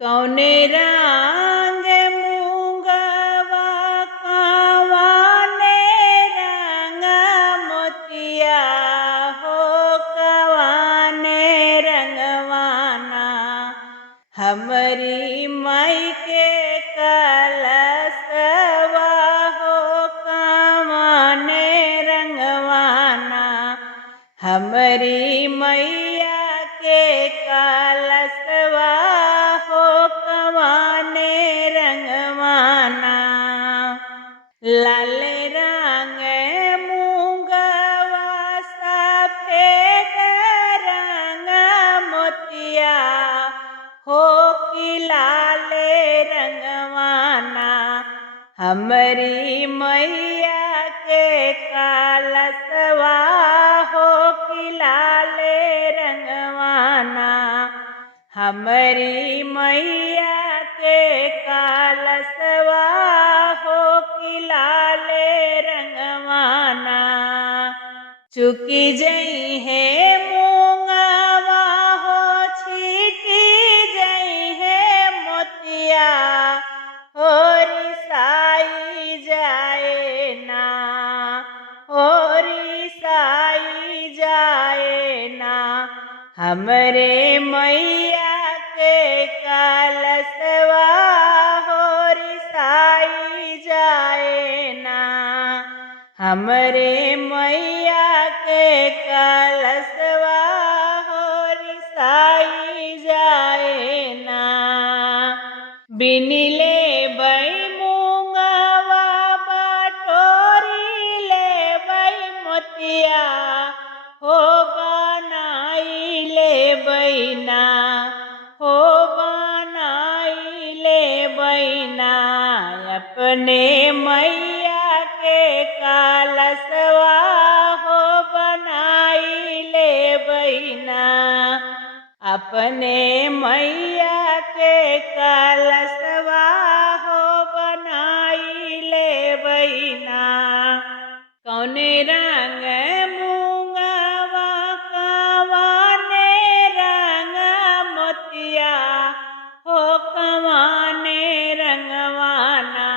कौने रंग मूंगवा कवाने रंग मोतिया हो कवाने रंगवाना हमरी माई के कलशवा हो कवाने रंगवाना हमरी मैया के कलशवा हो कवाने रंगवाना लाल रंग मूंगवा सफेद रंग मोतिया हो कि लाल रंगवाना हमरी मैया के कलशवा हो कि लाल रंगवाना हमरी मैया के कलशवा हो कि लाल रंगवाना चुकी जई है मूंगवा हो छीटी जई है मोतिया हो रिसाई जाए ना हो रिसाई जाए ना हमरे मैया के कलशवा हो रिसाई जाए ना हमरे मैया के कलशवा हो रिसाई जाए ना बिनले बई मूंगवा बटोरी ले बई मोतिया हो बनाई ले बैना हो बनाई ले बैना अपने मैया के कलशवा हो बनाई ले बैना अपने मैया के कलशवा हो बनाई ले बैना कौने रंग मूंगवा कवाने रंग मोतिया हो कवाने रंगवाना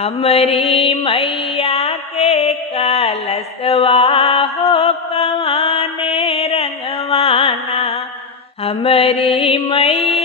हमरी मैया के कलशवा हो कवाने रंगवाना हमरी मैया